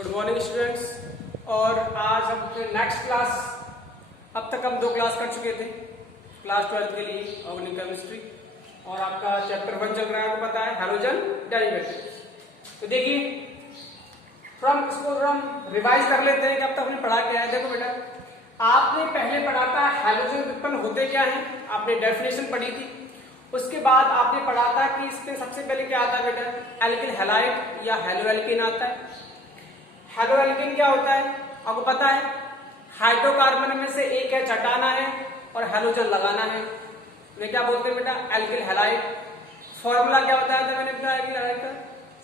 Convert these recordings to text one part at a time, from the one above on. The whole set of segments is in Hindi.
Good morning students. और आज हम नेक्स्ट क्लास, अब तक हम 2 क्लास कर चुके थे क्लास 12 के लिए ऑर्गेनिक केमिस्ट्री, और आपका चैप्टर 1 चल रहा है, आपको पता है हैलोजन डेरिवेटिव्स। तो देखिए इसको हम रिवाइज कर लेते हैं कि अब तक हमने पढ़ा क्या है। देखो बेटा, आपने पहले पढ़ा था हैलोजन व्युत्पन्न होते क्या हैं, आपने डेफिनेशन पढ़ी थी। उसके बाद आपने पढ़ा था कि इसमें सबसे पहले क्या आता है बेटा, एल्किल हैलाइड या हेलोएल्किन आता है। हेलोएल्किन क्या होता है आपको पता है, हाइड्रोकार्बन में से एक है हटाना है और हेलोजन लगाना है, वे क्या बोलते हैं बेटा, एल्किल हैलाइड। फॉर्मूला क्या बताया था मैंने बताया एल्किल हैलाइड का,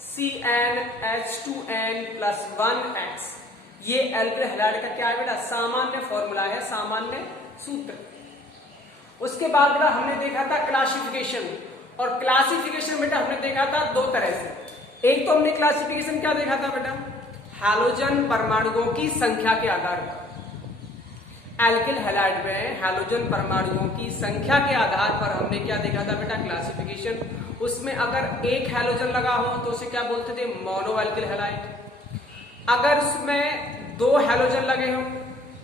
CnH2n+1x। ये एल्किल हैलाइड का क्या है बेटा, सामान्य फॉर्मूला है, सामान्य सूत्र। उसके बाद बेटा हमने देखा था क्लासिफिकेशन, और क्लासिफिकेशन बेटा हमने देखा था 2 तरह से। एक तो हमने क्लासिफिकेशन क्या देखा था बेटा, हैलोजन परमाणुओं की संख्या के आधार पर। एल्किल हैलाइड में हैलोजन परमाणुओं की संख्या के आधार पर हमने क्या देखा था बेटा, क्लासिफिकेशन। उसमें अगर एक हैलोजन लगा हो तो उसे क्या बोलते थे, मोनो एल्किल हैलाइड। अगर उसमें 2 हैलोजन लगे हो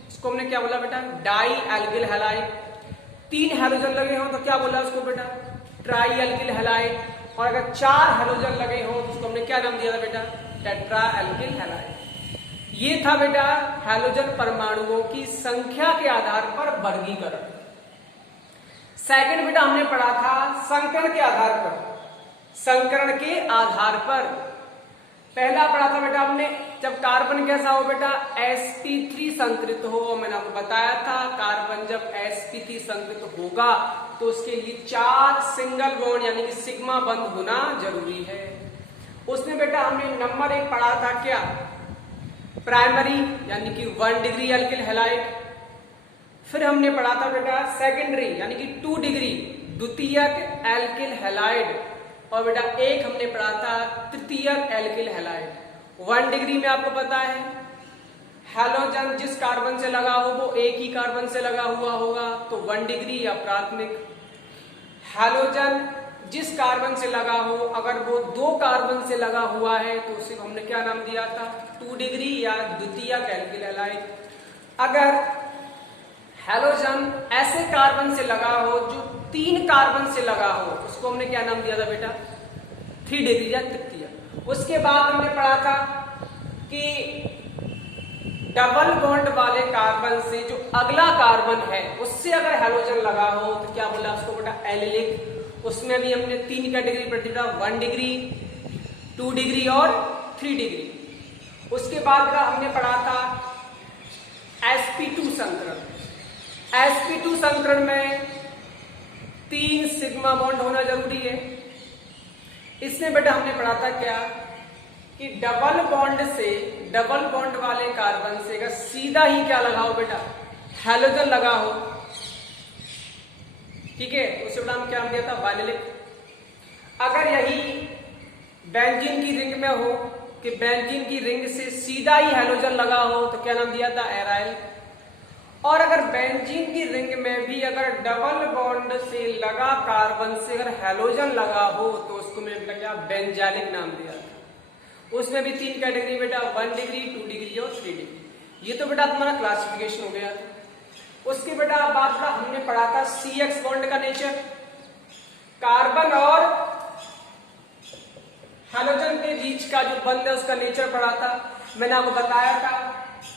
इसको हमने क्या बोला बेटा, डाई एल्किल हैलाइड। 3 हैलोजन लगे हो तो क्या बोला उसको बेटा, ट्राई एल्किल हैलाइड। और अगर 4 हैलोजन लगे हो तो उसको हमने क्या नाम दिया था बेटा, टेट्रा एल्किल हैलाइड। ये था बेटा हैलोजन परमाणुओं की संख्या के आधार पर वर्गीकरण। सेकंड बेटा हमने पढ़ा था संकरण के आधार पर, संकरण के आधार पर। पहला पढ़ा था बेटा हमने, जब कार्बन कैसा हो बेटा, sp3 संकृत हो। मैंने आपको बताया था कार्बन जब sp3 संकृत होगा तो उसके लिए 4 सिंगल बॉन्ड यानी कि सिग्मा बंध होना जरूरी है। उसमें बेटा हमने नंबर 1 पढ़ा था क्या, प्राइमरी यानी कि 1 डिग्री एल्किल हैलाइड। फिर हमने पढ़ा था बेटा सेकेंडरी यानी कि 2 डिग्री द्वितीयक एल्किल हैलाइड। और बेटा एक हमने पढ़ा था तृतीयक एल्किल हैलाइड। 1 डिग्री में आपको पता है हैलोजन जिस कार्बन से लगा हो वो एक ही कार्बन से लगा हुआ होगा, तो 1 डिग्री या प्राथमिक। हैलोजन जिस कार्बन से लगा हो अगर वो 2 कार्बन से लगा हुआ है तो उसे हमने क्या नाम दिया था, 2 डिग्री या द्वितीयक एल्किल हैलाइड। अगर हैलोजन ऐसे कार्बन से लगा हो जो 3 कार्बन से लगा हो उसको हमने क्या नाम दिया था बेटा, 3 डिग्री या तृतीय। उसके बाद हमने पढ़ा था कि डबल बॉन्ड वाले कार्बन से जो अगला कार्बन है उससे अगर हैलोजन लगा हो तो क्या बोला उसको बेटा, एलिलिक। उसमें भी हमने 3 कैटेगरी पढ़ी था, 1 डिग्री, 2 डिग्री और 3 डिग्री। उसके बाद का हमने पढ़ा था sp2 संकरण। sp2 संकरण में 3 सिग्मा बॉन्ड होना जरूरी है। इसमें बेटा हमने पढ़ा था क्या कि डबल बॉन्ड वाले कार्बन से अगर सीधा ही क्या लगा हो बेटा, हैलोजन लगा हो, ठीक है, उसे बेटा हम क्या नाम दिया था, वाइनिलिक। अगर यही बेंजीन की रिंग में हो कि बेंजीन की रिंग से सीधा ही हैलोजन लगा हो तो क्या नाम दिया था, एराइल। और अगर बेंजीन की रिंग में भी अगर डबल बॉन्ड से लगा कार्बन से अगर हैलोजन लगा हो तो उसको मैंने क्या, बेंजालिक नाम दिया था। उसमें भी 3 कैटेगरी बेटा, 1 डिग्री, 2 डिग्री और 3 डिग्री। ये तो बेटा तुम्हारा क्लासिफिकेशन हो गया था। उसके बेटा बाद का हमने पढ़ा था CX बॉन्ड का नेचर। कार्बन और हैलोजन के बीच का जो बंध है उसका नेचर पढ़ा था। मैंने आपको बताया था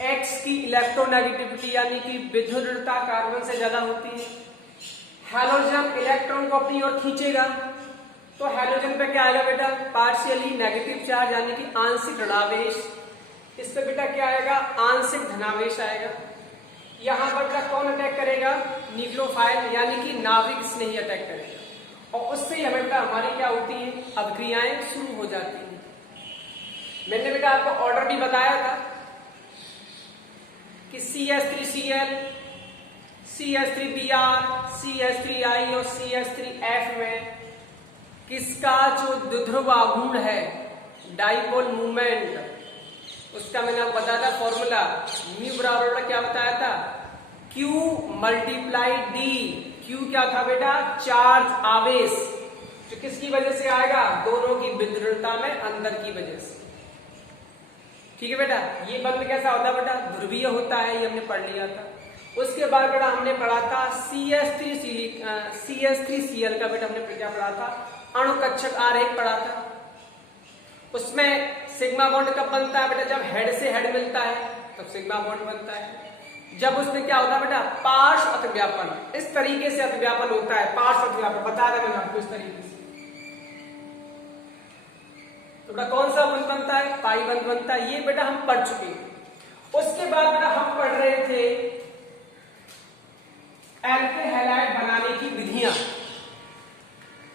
X की इलेक्ट्रोनेगेटिविटी यानी कि विद्युत कार्बन से ज्यादा होती है। हैलोजन इलेक्ट्रॉन को अपनी ओर खींचेगा तो हैलोजन पे क्या आएगा बेटा, पार्शियली नेगेटिव चार्ज यानी कि आंशिक ऋणावेश। इस पे बेटा क्या आएगा, आंशिक धनावेश आएगा। यहां पर बेटा कौन अटैक करेगा, न्यूक्लियोफाइल यानी कि नाभिक स्नेही अटैक करेगा, और उससे हमें बेटा हमारी क्या होती है, अभिक्रियाएं शुरू हो जाती हैं। मैंने बेटा आपको ऑर्डर भी बताया था कि CH3Cl, CH3Br, CH3I और CH3F में किसका जो द्विध्रुव आघूर्ण है, डाइपोल मूवमेंट, उसका मैंने आपको बताया था फॉर्मूला, म्यू बराबर क्या बताया था, Q × D। Q क्या था बेटा, चार्ज आवेश, जो किसकी वजह से आएगा, दोनों की विद्युतता में अंतर की वजह से। ठीक है बेटा, ये बंध कैसा होता है बेटा, ध्रुवीय होता है, ये हमने पढ़ लिया था। उसके बाद बेटा हमने पढ़ा था CH3Cl का बेटा हमने क्या पढ़ा था, अणुकक्षक आरेख पढ़ा था। उसमें सिग्मा बॉन्ड कब बनता है बेटा, जब हेड से हेड मिलता है तब सिग्मा बॉन्ड बनता है। जब उसमें क्या होता है बेटा, पार्श्व अतिव्यापन, इस तरीके से अतिव्यापन होता है, पार्श्व अतिव्यापन बता रहे मैंने आपको इस तरीके से। तो बेटा कौन सा बंध बनता है, पाई बंध बनता है, ये बेटा हम पढ़ चुके हैं। उसके बाद बेटा हम पढ़ रहे थे एल्किल हैलाइड बनाने की विधियां।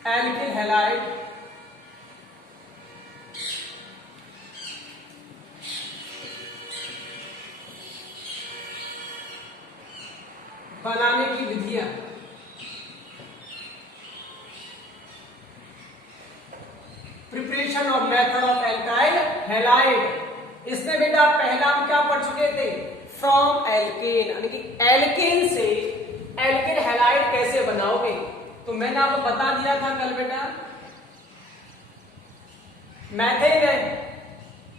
एल्किल हैलाइड बनाने की विधियां, preparation of method of alkyl halide. इसमें बेटा पहला हम क्या पढ़ चुके थे, फ्रॉम एल्केन, यानी कि एल्केन से एल्किल हैलाइड कैसे बनाओगे। तो मैंने आपको बता दिया था कल बेटा, मैथेन है,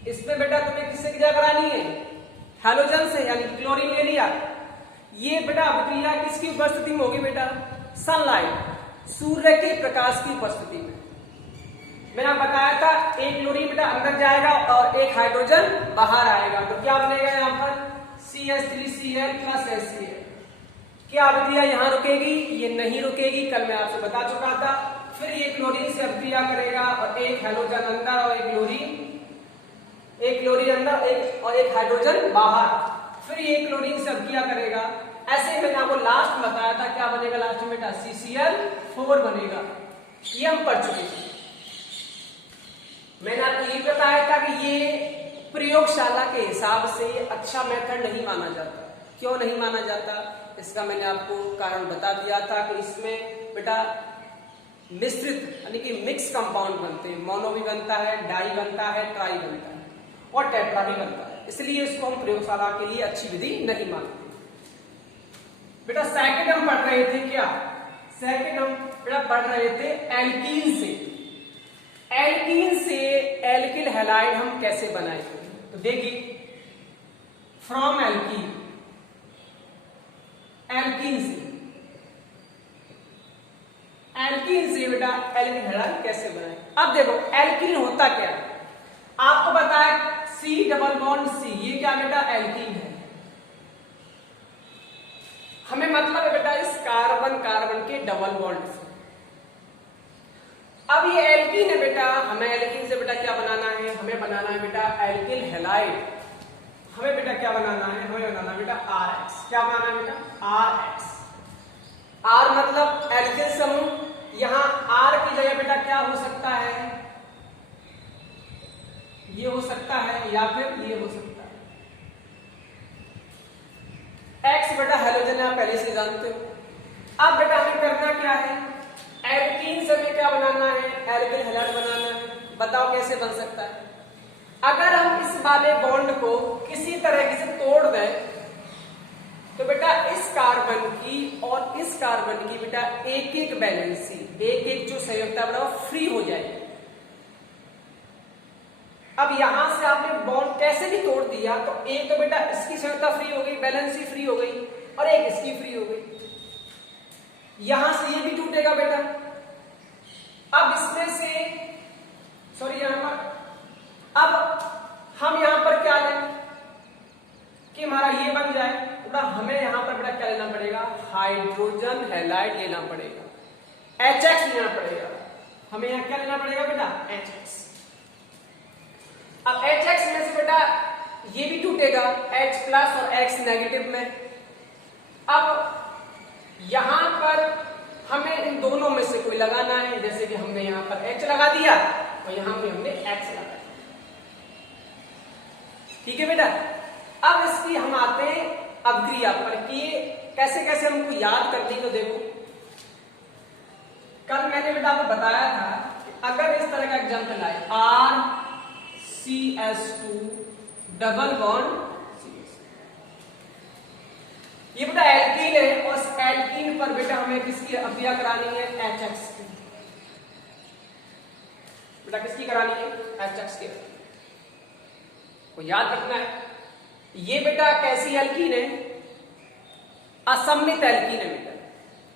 इसमें बेटा तुम्हें किससे क्या करानी है, हैलोजन से, यानी कि क्लोरीन ले लिया। ये बेटा अभिक्रिया किसकी उपस्थिति में होगी बेटा, सनलाइट, सूर्य के प्रकाश की उपस्थिति में। मैंने बताया था एक क्लोरीन बेटा अंदर जाएगा और एक हाइड्रोजन बाहर आएगा, तो क्या बनेगा यहाँ पर CH3Cl + HCl। क्या अभिक्रिया यहाँ रुकेगी, ये नहीं रुकेगी, कल मैं आपसे बता चुका था। फिर ये क्लोरीन से अभिक्रिया करेगा और एक हाइड्रोजन अंदर और एक क्लोरीन अंदर और एक हाइड्रोजन बाहर, फिर ये क्लोरीन से अभिक्रिया करेगा। ऐसे ही मैंने आपको लास्ट में बताया था क्या बनेगा लास्ट में बेटा, CCl4 बनेगा। ये हम पढ़ चुके थे। मैंने आपको ये बताया था कि ये प्रयोगशाला के हिसाब से अच्छा मेथड नहीं माना जाता। क्यों नहीं माना जाता, इसका मैंने आपको कारण बता दिया था कि इसमें बेटा मिश्रित यानी कि मिक्स कंपाउंड बनते हैं, मोनो भी बनता है, डाई बनता है, ट्राई बनता है और टेट्रा भी बनता है, इसलिए इसको हम प्रयोगशाला के लिए अच्छी विधि नहीं मानते। बेटा सेकंड हम पढ़ रहे थे क्या, सेकंड हम बेटा पढ़ रहे थे एल्कीन से। एल्कीन से एल्किल हैलाइड हम कैसे बनाएंगे, तो देखिए फ्रॉम एल्कीन, एल्कीन से बेटा एल्किल हैलाइड कैसे बनाए। अब देखो एल्कीन होता क्या है, आपको बताया C डबल बॉन्ड C, ये क्या बेटा एल्कीन है। हमें मतलब है बेटा इस कार्बन कार्बन के डबल बॉन्ड से। अब ये एल्कीन है बेटा, हमें एल्कीन से बेटा क्या बनाना है, हमें बनाना है बेटा एल्किल हैलाइड। हमें बेटा क्या बनाना है, हमें बनाना है बेटा RH। क्या बनाना है बेटा, RH। R मतलब एल्किल समूह, यहां R की जगह बेटा क्या हो सकता है, ये हो सकता है या फिर ये हो सकता है। X बेटा हैलोजन है, आप पहले से जानते हो। अब बेटा हमें करना क्या है, एल्कीन से हमें क्या बनाना है, एल्किल हैलाइड बनाना है। बताओ कैसे बन सकता है। अगर हम इस वाले बॉन्ड को किसी तरह से तोड़ दें तो बेटा इस कार्बन की और इस कार्बन की बेटा एक एक बैलेंसी, एक एक जो संयोजकता बेटा वो फ्री हो जाएगी। अब यहां से आपने बॉन्ड कैसे भी तोड़ दिया तो एक तो बेटा इसकी संयोजकता फ्री हो गई, बैलेंसी फ्री हो गई, और एक इसकी फ्री हो गई। यहां से ये भी टूटेगा बेटा। अब इसमें से सॉरी यहां पर, अब हम यहां पर क्या लें कि हमारा ये बन जाए, तो हमें यहां पर बेटा क्या लेना पड़ेगा, हाइड्रोजन हैलाइड लेना पड़ेगा, HX लेना पड़ेगा। हमें यहां क्या लेना पड़ेगा बेटा, HX। अब HX में से बेटा ये भी टूटेगा, H प्लस और X नेगेटिव में। अब यहां पर हमें इन दोनों में से कोई लगाना है, जैसे कि हमने यहां पर H लगा दिया और यहां पे हमने X लगा दिया। ठीक है बेटा। अब इसकी हम आते हैं अभिक्रिया पर कि कैसे कैसे हमको याद कर दी। तो देखो कल मैंने बेटा आपको बताया था कि अगर इस तरह का एग्जाम्पल आए RCS2 डबल बॉन्ड, ये बेटा एल्कीन है और इस एल्कीन पर बेटा हमें किसकी अभिक्रिया करानी है, HX की। बेटा किसकी करानी है, HX की। आपको याद रखना है। ये बेटा कैसी एल्कीन है? असममित एल्कीन है बेटा।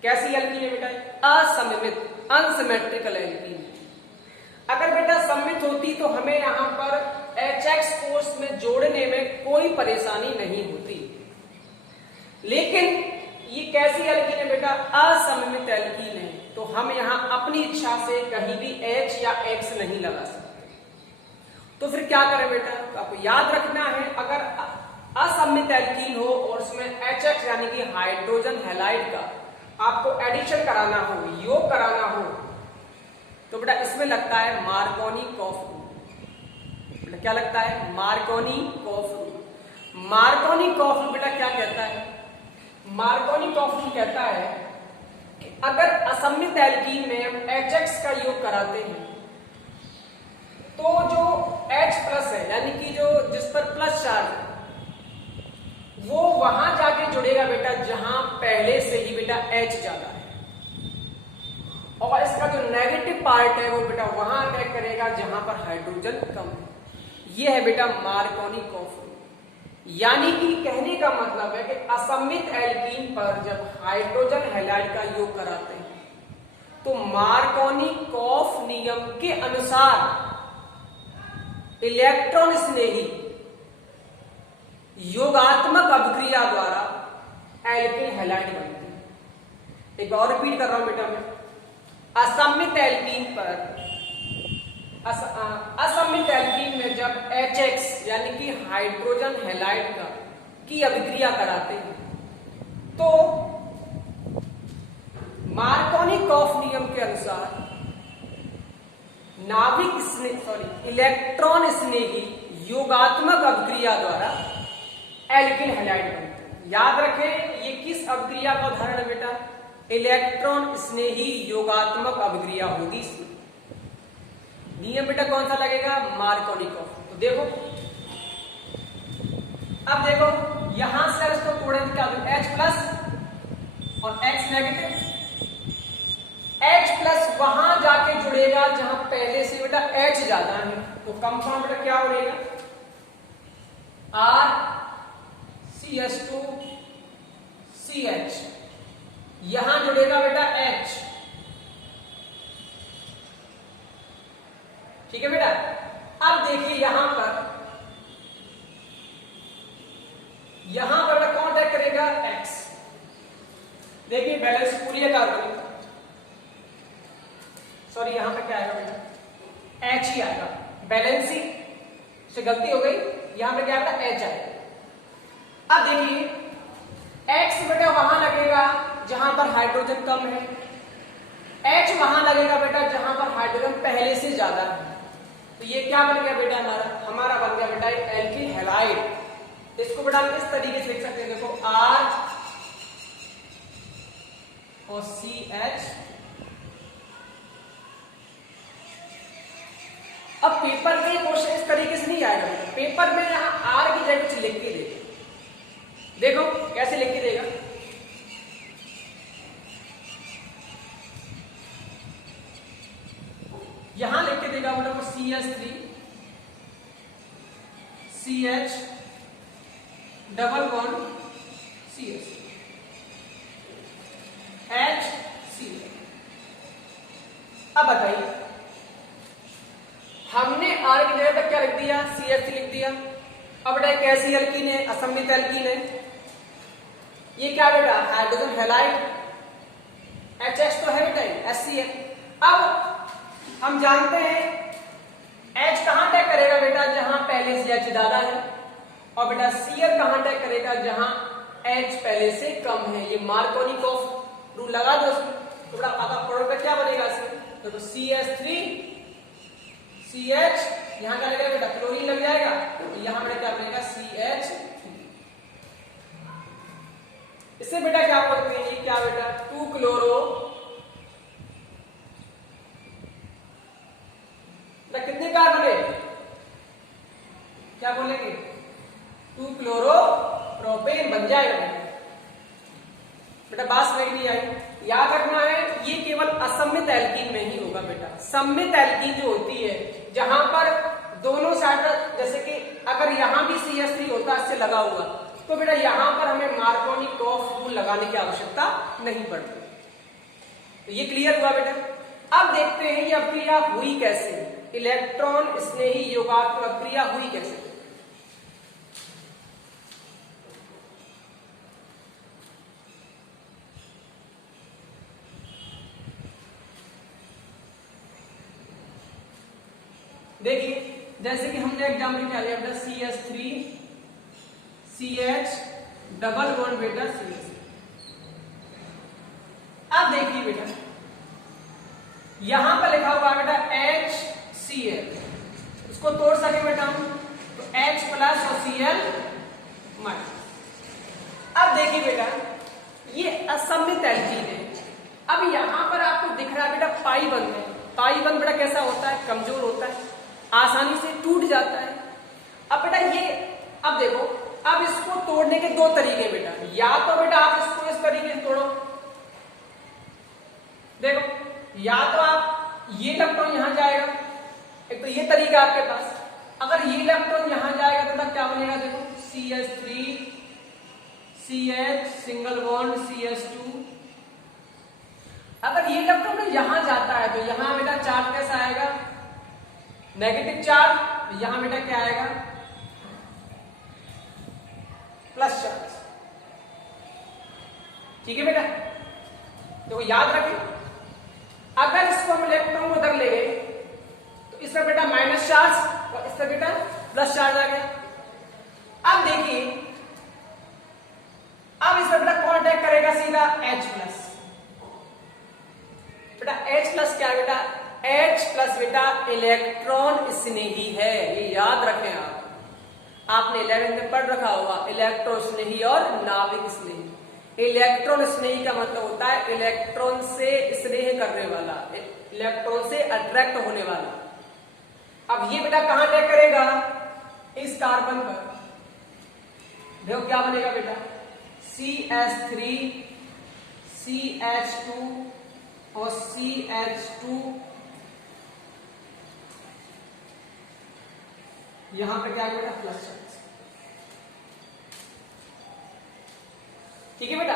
कैसी एल्कीन है बेटा? असममित, अनसिमेट्रिकल एल्कीन। अगर बेटा सममित होती तो हमें यहां पर HX कोर्स में जोड़ने में कोई परेशानी नहीं होती, लेकिन ये कैसी एल्कीन है बेटा? असममित एल्कीन है, तो हम यहां अपनी इच्छा से कहीं भी H या X नहीं लगा सकते। तो फिर क्या करें बेटा? तो आपको याद रखना है, अगर असममित एल्कीन हो और उसमें HX यानी कि हाइड्रोजन हैलाइड का आपको एडिशन कराना हो, योग कराना हो, तो बेटा इसमें लगता है मार्कोनी-कॉफ रूल। बेटा क्या लगता है? मार्कोनी-कॉफ रूल। मार्कोनी-कॉफ रूल बेटा क्या कहता है? मार्कोनी-कॉफ रूल कहता है कि अगर असममित एल्कीन में हम HX का योग कराते हैं तो जो H प्लस है यानी कि जो जिस पर प्लस चार्ज है वो वहां जाके जुड़ेगा बेटा जहां पहले से ही बेटा H ज्यादा है, और इसका जो नेगेटिव पार्ट है वो बेटा वहां अटैक करेगा जहां पर हाइड्रोजन कम है। ये है बेटा मार्कोनी-कॉफ रूल। यानी कि कहने का मतलब है कि असममित एल्कीन पर जब हाइड्रोजन हैलाइड का योग कराते हैं तो मार्कोनी-कॉफ नियम के अनुसार इलेक्ट्रॉन स्नेही योगात्मक अभिक्रिया द्वारा एल्किल हैलाइड बनती है। एक और रिपीट कर रहा हूं बेटा मैं, असममित एल्कीन पर असममित एल्कीन में जब HX यानी कि हाइड्रोजन हैलाइड का की अभिक्रिया कराते हैं तो मार्कोनी-कॉफ नियम के अनुसार इलेक्ट्रॉन स्नेही योगात्मक अभिक्रिया द्वारा एल्किल हैलाइड बनते हैं। याद रखें ये किस अभिक्रिया का उदाहरण है बेटा? इलेक्ट्रॉन स्नेही योगात्मक अभिक्रिया होगी। नियम बेटा कौन सा लगेगा? मार्कोनी-कॉफ। तो देखो, अब देखो यहां से इसको तोड़े तो क्या होगा? H प्लस और X नेगेटिव। H प्लस वहां जाके जुड़ेगा जहां पहले से बेटा H ज्यादा है, तो कंपाउंड बेटा क्या हो रहेगा? RCH2 CH। यहां जुड़ेगा बेटा H। ठीक है बेटा। अब देखिए यहां पर बेटा कौन अटैक करेगा? X। देखिए बैलेंस पूरी है कार्बन, सॉरी यहां पे क्या आएगा बेटा? H ही आएगा। बैलेंसिंग से गलती हो गई, यहां पे क्या आएगा? H आएगा। अब देखिए X बेटा वहां लगेगा जहां पर हाइड्रोजन कम है, H वहां लगेगा बेटा जहां पर हाइड्रोजन पहले से ज्यादा है। तो ये क्या बन गया बेटा? हमारा बन गया बेटा एल्किल हैलाइड। इसको बेटा हम इस तरीके से लिख सकते हैं, देखो R और CH। अब पेपर में क्वेश्चन इस तरीके से नहीं आएगा, पेपर में यहां R की जगह कुछ लिख के देगा। देखो कैसे लिख के देगा? यहां लिख के देगा बेटा CH3 CH double bond CH HCl। अब बताइए हमने R की जगह पर क्या लिख दिया? CH लिख दिया। अब बेटा कैसी एल्कीन है? असममित एल्कीन है। ये क्या बेटा? Hydrogen halide. HX तो है बेटा HCl। अब हम जानते हैं H कहां अटैक करेगा बेटा? जहां पहले से H ज्यादा है, और बेटा Cl कहां अटैक करेगा? जहां H पहले से कम है। ये मार्कोनी-कॉफ रूल लगा दो उसमें, तो बेटा आपका प्रोडक्ट क्या बनेगा इसमें? तो CH3 CH, यहां क्या लगेगा बेटा? क्लोरीन लग जाएगा, तो यहां बेटा क्या बनेगा? CH। इससे बेटा क्या बोलते हैं? ये क्या बेटा? 2 क्लोरो, कितने कार्बन है? क्या बोलेंगे? 2 क्लोरो प्रोपेन बन जाएगा बेटा। बात समझ नहीं आई? याद रखना है ये केवल असममित एल्कीन में ही होगा बेटा। सममित एल्कीन जो होती है जहां पर दोनों साइड, जैसे कि अगर यहां से लगा हुआ, तो बेटा यहां पर हमें मार्कोनी-कॉफ रूल लगाने की आवश्यकता नहीं पड़ती। तो ये क्लियर हुआ बेटा। अब देखते हैं ये अक्रिया हुई कैसे, इलेक्ट्रॉन स्नेही योगात्मक अक्रिया हुई कैसे। देखिए जैसे कि हमने एग्जाम्पल क्या लिया बेटा, CH3 CH डबल बॉन्ड बेटा CH। अब देखिए बेटा यहां पर लिखा हुआ है बेटा HCl, उसको तोड़ सके बेटा हम तो H प्लस और Cl माइनस। अब देखिए बेटा ये असममित एल्कीन है। अब यहां पर आपको दिख रहा है बेटा पाई बंद है। पाई बंद बेटा कैसा होता है, कमजोर होता है, आसानी से टूट जाता है। अब बेटा ये अब देखो, अब इसको तोड़ने के दो तरीके बेटा, या तो बेटा आप इसको इस तरीके से तोड़ो, देखो या तो आप ये इलेक्ट्रॉन यहां जाएगा, एक तो ये तरीका आपके पास। अगर ये इलेक्ट्रॉन यहां जाएगा तो बेटा क्या बनेगा, देखो CH3 CH single bond CH2। अगर ये इलेक्ट्रॉन यहां जाता है तो यहां बेटा चार्ज कैसा आएगा, नेगेटिव चार्ज, यहां बेटा क्या आएगा, प्लस चार्ज। ठीक है बेटा, देखो याद रखें अगर इसको हम इलेक्ट्रॉन को उधर ले गए तो इसमें बेटा माइनस चार्ज और इसमें बेटा प्लस चार्ज आ गया। अब देखिए अब इसमें बेटा कौन अटैक करेगा, सीधा H प्लस। बेटा H प्लस क्या है बेटा, H प्लस बेटा इलेक्ट्रॉन स्नेही है, ये याद रखें आप, आपने 11th में पढ़ रखा होगा इलेक्ट्रॉन स्नेही और नाभिक स्नेही। इलेक्ट्रॉन स्नेही का मतलब होता है इलेक्ट्रॉन से स्नेह करने वाला, इलेक्ट्रॉन से अट्रैक्ट होने वाला। अब ये बेटा कहां अटैक करेगा, इस कार्बन पर। देखो क्या बनेगा बेटा, CH3 CH2 और CH2, यहां पे क्या बेटा प्लस चार्ज। ठीक है बेटा,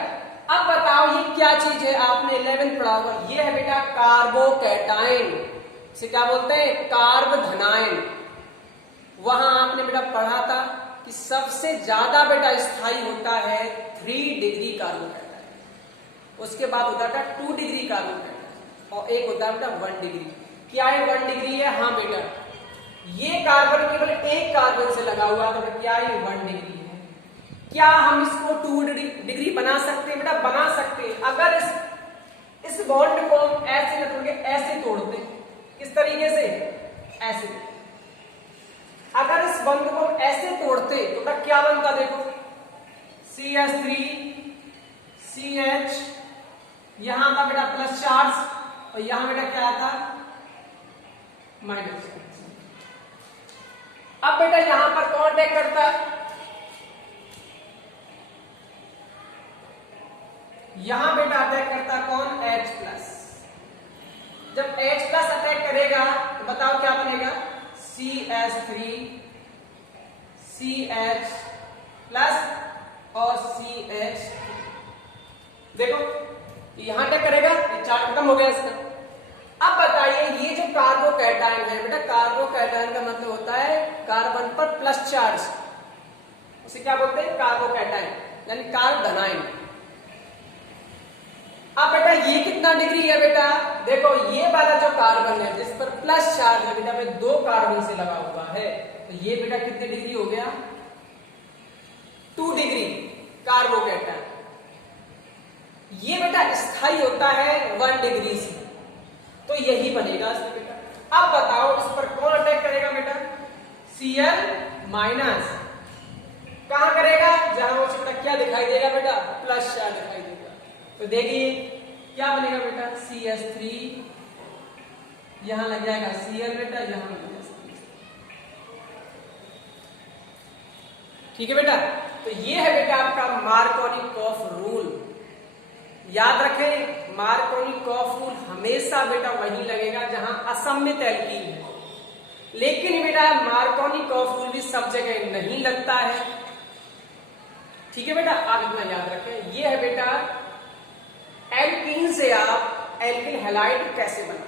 अब बताओ ये क्या चीज है, आपने 11th पढ़ा होगा, ये है बेटा कार्बोकैटायन, इसे क्या बोलते हैं, कार्ब धनायन। वहां आपने बेटा पढ़ा था कि सबसे ज्यादा बेटा स्थायी होता है 3 डिग्री कार्बोकैटायन, उसके बाद होता है 2 डिग्री कार्बोकैटायन और एक होता है बेटा 1 डिग्री। क्या है 1 डिग्री है, हाँ बेटा ये कार्बन केवल एक कार्बन से लगा हुआ है, तो क्या ये 1 डिग्री है। क्या हम इसको 2 डिग्री बना सकते हैं, बेटा बना सकते हैं। अगर इस बॉन्ड को हम ऐसे न तोड़ के ऐसे तोड़ते, किस तरीके से, ऐसे। अगर इस बॉन्ड को हम ऐसे तोड़ते तो बेटा क्या बनता, देखो CH3 CH, यहां था बेटा प्लस चार्ज और यहां बेटा क्या था, माइनस चार्ज। अब बेटा यहां पर कौन अटैक करता है, यहां बेटा अटैक करता कौन, H प्लस। जब H प्लस अटैक करेगा तो बताओ क्या बनेगा, CH3 CH प्लस और CH। देखो यहां अटैक करेगा, ये चार्ज खत्म हो गया इसका। अब बताइए ये जो कार्बोकैटायन है बेटा, कार्बोकैटायन का मतलब होता है कार्बन पर प्लस चार्ज, उसे क्या बोलते हैं, कार्बोकैटायन यानी कार्ब धनायन। अब बेटा ये कितना डिग्री है बेटा, देखो ये वाला जो कार्बन है जिस पर प्लस चार्ज है बेटा में 2 कार्बन से लगा हुआ है, तो ये बेटा कितने डिग्री हो गया, 2 डिग्री कार्बोकैटायन। ये बेटा स्थायी होता है 1 डिग्री से, तो यही बनेगा इसमें बेटा। अब बताओ इस पर कौन अटैक करेगा बेटा, Cl माइनस। कहां करेगा, जहां वो बेटा क्या दिखाई देगा बेटा, प्लस चार्ज दिखाई देगा। तो देखिए क्या बनेगा बेटा, CH3 यहां लग जाएगा Cl बेटा, यहां लग जाएगा। ठीक है बेटा, तो ये है बेटा आपका मार्कोनी-कॉफ रूल। याद रखें मार्कोनी-कॉफ रूल हमेशा बेटा वहीं लगेगा जहां असममित एल्कीन है। लेकिन बेटा मार्कोनी-कॉफ रूल भी सब जगह नहीं लगता है। ठीक है बेटा, आप इतना याद रखें। ये है बेटा एल्कीन से आप एल्किल हैलाइड कैसे बनाते हैं।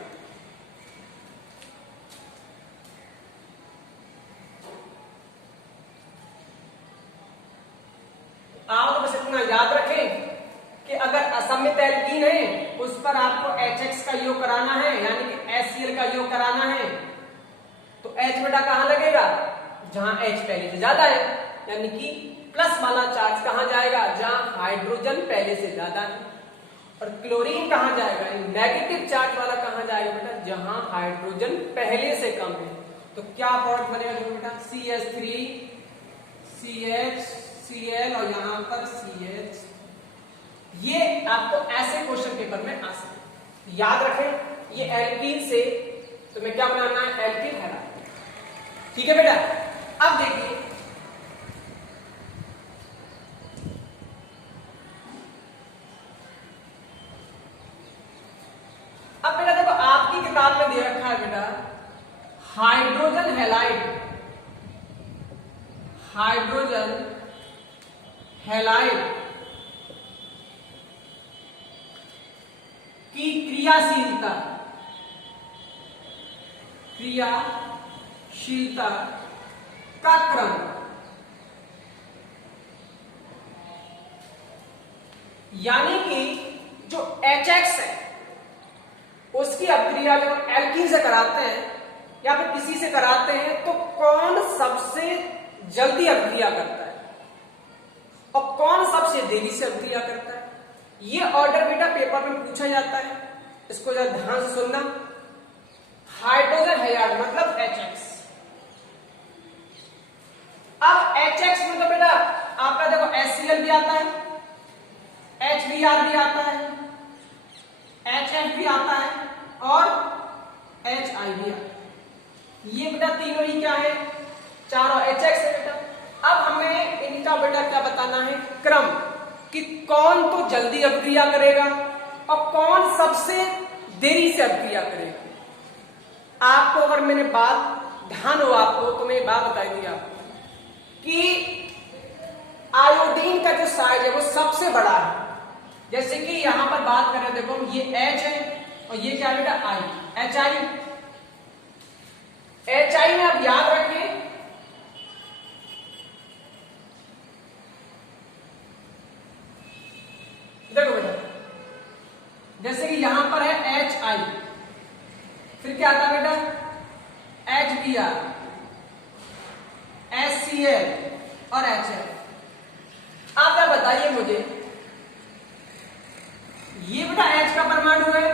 आप तो बस इतना याद रखें कि अगर असमित एल्कीन है उस पर आपको HX का योग कराना है, यानी कि HCl का योग कराना है, तो H बेटा कहां लगेगा, जहां H पहले से ज्यादा है, यानी कि प्लस वाला चार्ज कहां जाएगा, जहां हाइड्रोजन पहले से ज्यादा है। और क्लोरीन कहां जाएगा, नेगेटिव चार्ज वाला कहां जाएगा बेटा, जहां हाइड्रोजन पहले से कम है। तो क्या प्रोडक्ट बनेगा देखो बेटा, CH3 CH Cl और यहां पर CH। ये आपको ऐसे क्वेश्चन पेपर में आ सकते, याद रखें। ये एल्कीन से तुम्हें क्या बनाना है, एल्किल हैलाइड। ठीक है बेटा, अब देखिए अब बेटा देखो आपकी किताब में दे रखा है बेटा हाइड्रोजन हैलाइड, हाइड्रोजन हैलाइड की क्रियाशीलता, क्रियाशीलता का क्रम, यानी कि जो HX है उसकी अभिक्रिया जब एल्कीन से कराते हैं या फिर किसी से कराते हैं तो कौन सबसे जल्दी अभिक्रिया करता है और कौन सबसे देरी से अभिक्रिया करता है। ये ऑर्डर बेटा पेपर में पूछा जाता है, इसको जरा ध्यान से सुनना। हाइड्रोजन हैलाइड मतलब HX। अब HX मतलब बेटा आपका देखो HCl भी आता है, HBr भी आता है, HF भी आता है और HI भी आता है। ये बेटा तीनों ही क्या है, चारों HX है बेटा। अब हमें इनका बेटा क्या बताना है, क्रम, कि कौन तो जल्दी अभिक्रिया करेगा और कौन सबसे देरी से अभिक्रिया करेगा। आपको अगर मैंने बात ध्यान हो आपको तो मैं बात बताई थी आपको कि आयोडीन का जो साइज है वो सबसे बड़ा है। जैसे कि यहां पर बात कर रहे हैं, देखो ये H है और ये क्या बेटा I, HI में आप याद रखें देखो बेटा, जैसे कि यहां पर है HI, फिर क्या आता है बेटा HBr, HCl और HF। आप क्या बताइए मुझे, ये बेटा H का परमाणु है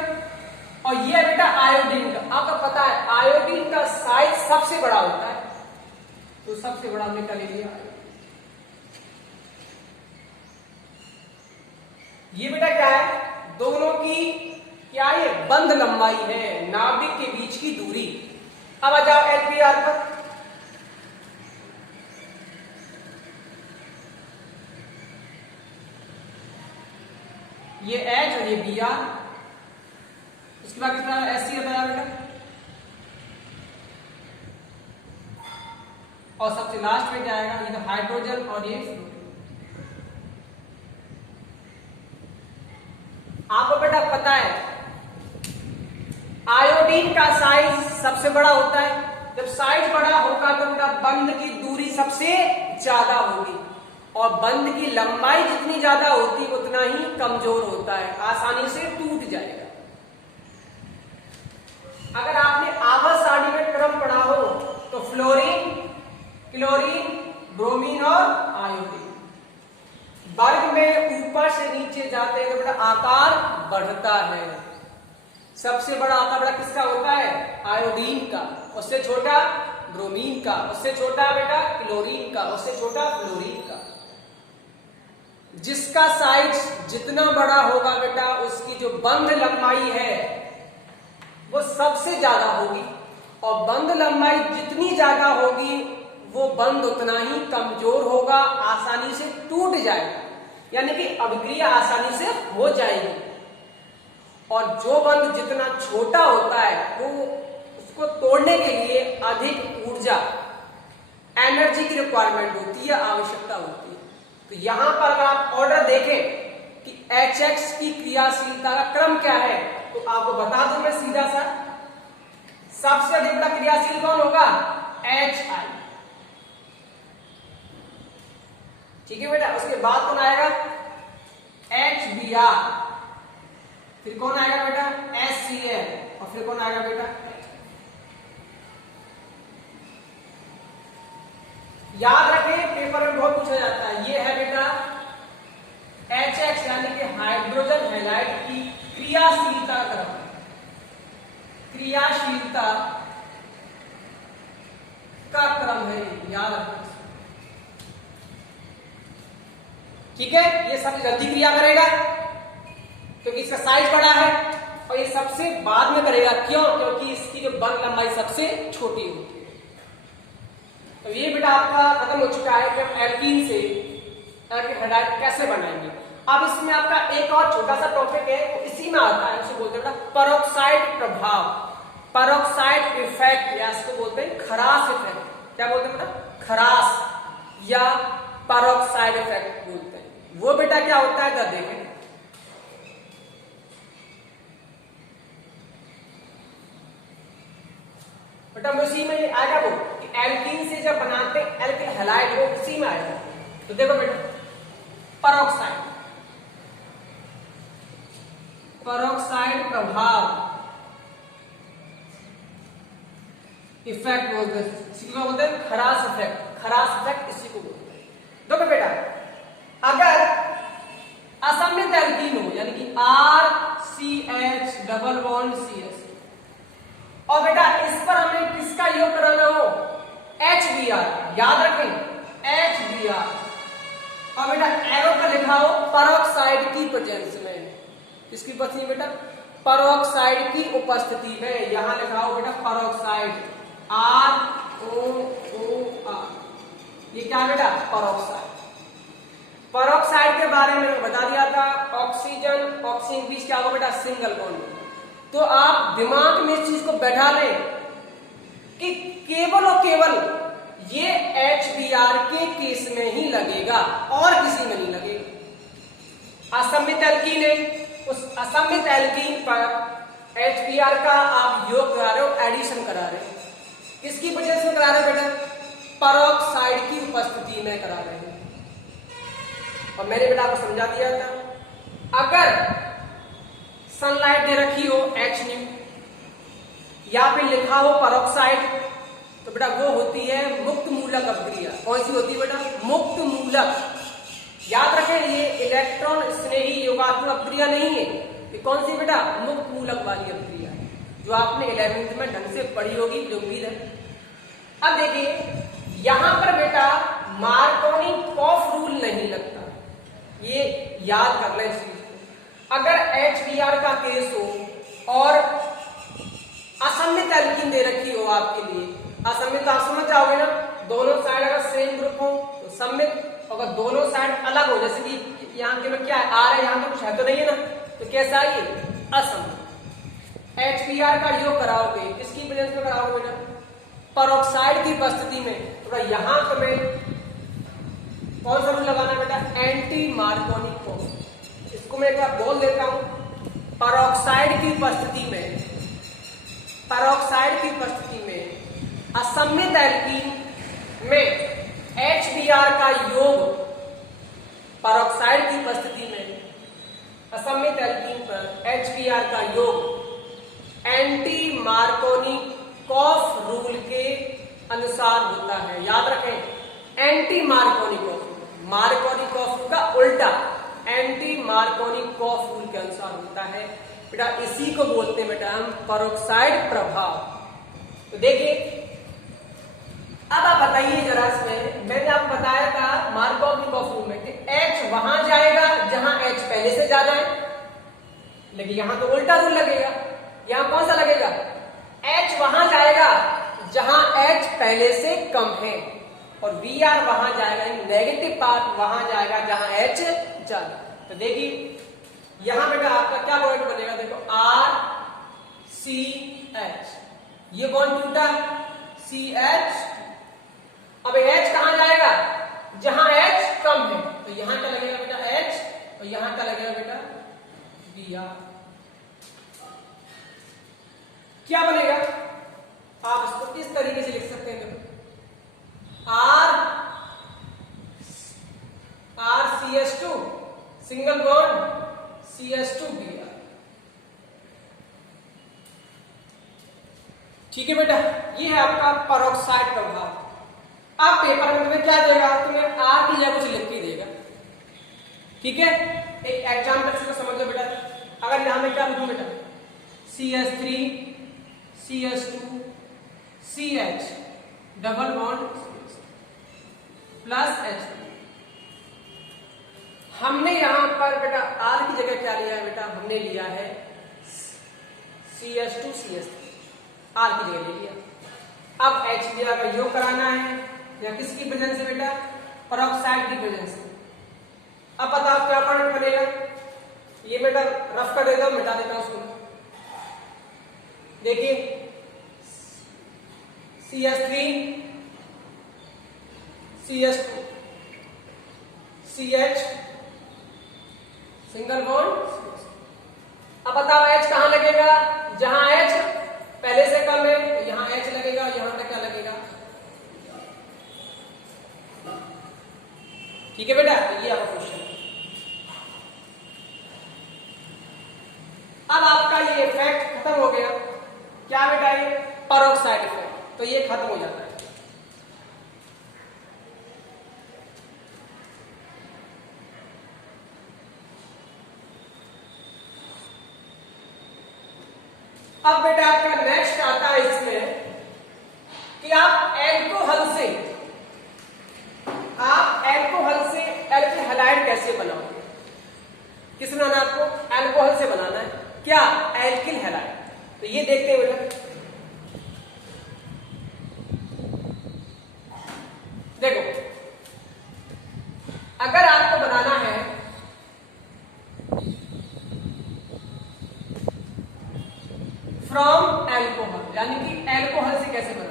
और ये है बेटा आयोडीन का। आपको पता है आयोडीन का साइज सबसे बड़ा होता है, तो सबसे बड़ा हमने क्या ले लिया, ये बेटा क्या है, दोनों की क्या ये बंध लंबाई है, नाभिक के बीच की दूरी। अब आ जाओ LPR पर, ये H और ये Br, उसके बाद कितना SC बताया बेटा, और सबसे लास्ट में क्या आएगा, ये तो हाइड्रोजन और ये फ्लोरीन। आपको बेटा पता है आयोडीन का साइज सबसे बड़ा होता है, जब साइज बड़ा होगा तो बेटा बंध की दूरी सबसे ज्यादा होगी और बंध की लंबाई जितनी ज्यादा होती उतना ही कमजोर होता है, आसानी से टूट जाएगा। अगर आपने आवर्त सारणी में क्रम पढ़ा हो तो फ्लोरीन, क्लोरीन, ब्रोमीन और आयोडीन। वर्ग में ऊपर से नीचे जाते हैं तो बेटा आकार बढ़ता है। सबसे बड़ा आकार बेटा किसका होता है, आयोडीन का, उससे छोटा ब्रोमीन का, उससे छोटा बेटा क्लोरीन का, उससे छोटा फ्लोरीन का। जिसका साइज जितना बड़ा होगा बेटा उसकी जो बंध लंबाई है वो सबसे ज्यादा होगी और बंध लंबाई जितनी ज्यादा होगी वो बंध उतना ही कमजोर होगा, आसानी से टूट जाएगा, यानी कि अभिक्रिया आसानी से हो जाएगी। और जो बंध जितना छोटा होता है वो उसको तोड़ने के लिए अधिक ऊर्जा, एनर्जी की रिक्वायरमेंट होती है, आवश्यकता होती है। तो यहां पर अगर आप ऑर्डर देखें कि HX की क्रियाशीलता का क्रम क्या है, तो आपको बता दूं मैं सीधा सा, सबसे अधिक बड़ा क्रियाशील कौन होगा? HI। ठीक है बेटा। उसके बाद कौन आएगा? HBr। फिर कौन आएगा बेटा? HCl। और फिर कौन आएगा बेटा? याद रखें, पेपर में बहुत पूछा जाता है। ये है बेटा HX यानी कि हाइड्रोजन हैलाइड की क्रियाशीलता क्रम। क्रियाशीलता का क्रम है, याद रखें। ठीक है। ये सबसे जल्दी क्रिया करेगा क्योंकि इसका साइज बड़ा है, और ये सबसे बाद में करेगा। क्यों? क्योंकि इसकी जो बंध लंबाई सबसे छोटी होती है। तो ये बेटा आपका खत्म हो चुका है कि हम एल्कीन से एल्किल हैलाइड कैसे बनाएंगे। अब इसमें आपका एक और छोटा सा टॉपिक है, तो इसी में आता है, उसे बोलते हैं बेटा पेरोक्साइड प्रभाव, पेरोक्साइड इफेक्ट, या इसको बोलते हैं खरास इफेक्ट। क्या बोलते हैं बेटा? खरास या पेरोक्साइड इफेक्ट बोलते हैं। वो बेटा क्या होता है, जरा देखें। बेटा उसी में आएगा वो कि एल्कीन से जब बनाते हैं एल्किल हैलाइड, वो उसी में आएगा। तो देखो बेटा, पेरोक्साइड, पेरोक्साइड प्रभाव, इफेक्ट बोलते हैं। इसी को बोलते हैं खरास इफेक्ट। खरास इफेक्ट इसी को बोलते हैं। देखो बेटा, अगर असममित एल्कीन हो यानी कि RCH डबल बॉन्ड CH, और बेटा इस पर हमें किसका योग कराना हो? HBr। याद रखें, HBr। और बेटा एरो पर लिखा हो पेरोक्साइड की प्रेजेंस में। किसकी उपस्थिति में बेटा? पेरोक्साइड की उपस्थिति में। यहां लिखा हो बेटा पेरोक्साइड, ROOR। ये क्या है बेटा? पेरोक्साइड। पेरोक्साइड के बारे में बता दिया था। ऑक्सीजन ऑक्सीजन के बीच क्या होगा बेटा? Single bond. तो आप दिमाग में इस चीज को बैठा लें कि केवल और केवल ये HBr के केस में ही लगेगा और किसी में नहीं लगेगा। असममित एल्कीन है, उस असममित एल्कीन पर HBr का आप योग करा रहे हो, एडिशन करा रहे हो। किसकी वजह से करा रहे हो बेटा? पेरोक्साइड की उपस्थिति में करा रहे हैं। और मैंने बेटा आपको समझा दिया था, अगर सनलाइट दे रखी हो HNu या फिर लिखा हो पेरोक्साइड, तो बेटा वो होती है मुक्त मूलक अपक्रिया। कौन सी होती है बेटा? मुक्त मूलक। याद रखें, ये इलेक्ट्रॉन स्नेही योगात्मक अपक्रिया नहीं है। ये कौन सी बेटा? मुक्त मूलक वाली अपक्रिया है, जो आपने 11वीं में ढंग से पढ़ी होगी, जो उम्मीद है। अब देखिए, यहां पर बेटा मार्कोनी कॉफ रूल नहीं लगता, ये याद कर लें इस चीज को। अगर HBr का केस हो और असममित एल्कीन दे रखी हो आपके लिए, असममित आप समझ जाओगे ना, दोनों साइड अगर सेम ग्रुप हो तो सममित, अगर दोनों साइड अलग हो, जैसे कि यहाँ के में क्या है, R है, यहाँ तो कुछ है तो नहीं है ना, तो कैसा है ये? असममित। HBr का योग कराओगे, किसकी प्रेजेंस में कराओगे बेटा? पेरोक्साइड की उपस्थिति में। तो यहां तुम्हें कौन सा रूल लगाना है बेटा? एंटी मार्कोनी कॉफ। इसको मैं एक बार बोल देता हूं, पेरोक्साइड की उपस्थिति में, पेरोक्साइड की उपस्थिति में असममित एल्कीन में HBr का योग, पेरोक्साइड की उपस्थिति में असममित एल्कीन पर HBr का योग एंटी मार्कोनी कॉफ रूल के अनुसार होता है। याद रखें, एंटी मार्कोनी कॉफ, मार्कोनी कॉफ रूल का उल्टा एंटी मार्कोनी कॉफ रूल के अनुसार होता है बेटा। इसी को बोलते हैं बेटा हम पेरोक्साइड प्रभाव। तो देखिए, अब आप बताइए जरा, इसमें मैंने आपको बताया था मार्कोनी कॉफ रूल में कि H वहां जाएगा जहां H पहले से ज्यादा है, लेकिन यहां तो उल्टा रूल लगेगा। यहां कौन सा लगेगा? H वहां जाएगा जहां H पहले से कम है, और Br वहां जाएगा, नेगेटिव पार्ट वहां जाएगा जहां H ज्यादा। तो देखिए यहां बेटा आपका क्या बॉन्ड बनेगा? देखो RCH, ये बॉन्ड टूटा, CH। अब H कहां जाएगा? जहां H कम है, तो Br। क्या बनेगा, आप इसको इस तरीके से लिख सकते हैं, RCH2 सिंगल बॉन्ड CH2Br। ठीक है बेटा, ये है आपका पेरोक्साइड प्रभाव। अब पेपर में तुम्हें क्या देगा, तुम्हें R की जगह कुछ लिख के देगा। ठीक है, एक एग्जांपल से समझ लो बेटा। अगर यहां में क्या लिखूं बेटा, CH3 CH2 CH double bond plus H। हमने यहां पर बेटा R की जगह क्या लिया है बेटा, हमने लिया है CH2 CH3, R की जगह ले लिया। अब HBr का योग कराना है, या किसकी प्रेजेंस से बेटा, पेरोक्साइड की प्रेजेंस से। अब बताओ क्या प्रोडक्ट बनेगा, ये बेटा रफ कर देता हूं, मिटा देता हूं उसको। देखिए CH3 CH2 CH single bond. अब बताओ H कहां लगेगा, जहां H पहले से कम है तो यहां H लगेगा, यहां पे क्या लगेगा। ठीक है बेटा, ये आपका क्वेश्चन। अब आपका ये इफेक्ट खत्म हो गया, क्या बेटा, ये पेरोक्साइड इफेक्ट, तो ये खत्म हो जाता है। अब बेटा आपका नेक्स्ट आता है इसमें कि आप एल्कोहल से एल्किल हैलाइड कैसे बनाओगे। किस बनाना आपको, एल्कोहल से बनाना है, क्या, एल्किल हैलाइड। तो ये देखते हैं बेटा, देखो अगर आपको बनाना है फ्रॉम एल्कोहल, यानी कि एल्कोहल से कैसे बनाओ।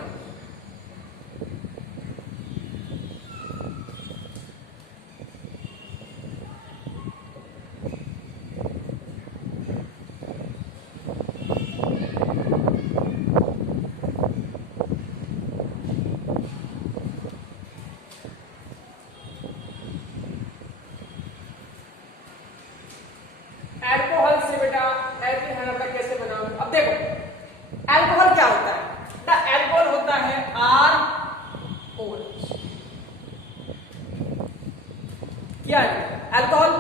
एल्कोहल से बेटा एल्किल हैलाइड कैसे बनाओ। अब देखो एल्कोहल क्या होता है बेटा, एल्कोहल होता है ROH। क्या है अल्कोहल।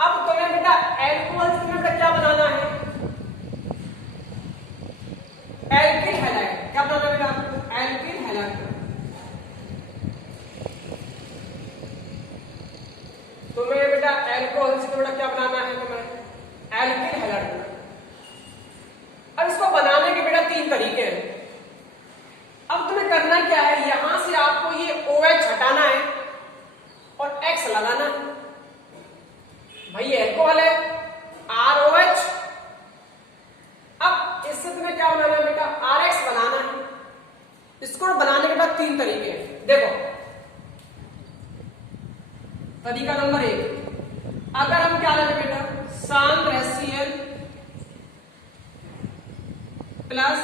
अब तुम्हें बेटा एल्कोहल से तुम्हें बेटा क्या बनाना है, एल्किल हैलाइड। क्या बनाना है बेटा आपको, एल्किल हैलाइड। तुम्हें बेटा एल्कोहल से बेटा क्या बनाना है, तुम्हें एल्किल हैलाइड बनाना। अब इसको बनाने के बेटा 3 तरीके हैं। अब तुम्हें करना क्या है, यहां से आपको ये OH हटाना है और X लगाना है। भाई ये एल्कोहल है ROH। अब इससे तुम्हें क्या बनाना है बेटा, RX बनाना है। इसको बनाने के बाद 3 तरीके हैं। देखो तरीका नंबर 1, अगर हम क्या लेंगे बेटा, सांद्र HCl प्लस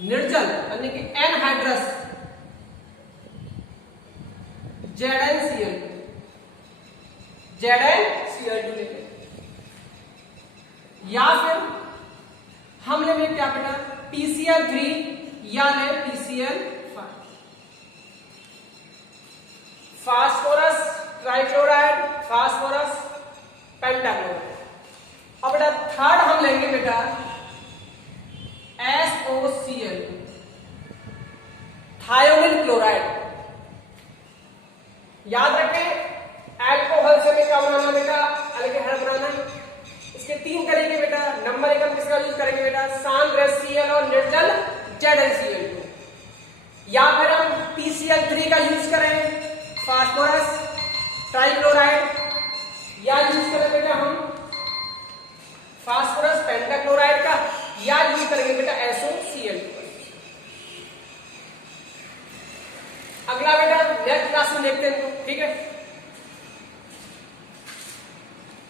निर्जल यानी कि एनहाइड्रस ZnCl2 लेंगे, या फिर हम लेंगे क्या बेटा PCl3 या ले PCl5। Phosphorus trichloride, phosphorus pentachloride. अब बेटा थर्ड हम लेंगे बेटा SOCl थायोनिल क्लोराइड। याद रखें एल्कोहल से क्या बनाना बेटा, एल्किल हैलाइड बनाना है। इसके 3 तरीके बेटा। नंबर 1 हम किसका यूज करेंगे बेटा, सांद्र HCl और निर्जल ZnCl2, या फिर हम PCl3 का यूज करें, फास्फोरस ट्राइक्लोराइड, या यूज करें बेटा हम फास्फोरस पेंटाक्लोराइड का, या यूज करेंगे बेटा SOCl2। अगला बेटा नेक्स्ट क्लास में देखते हैं, ठीक है।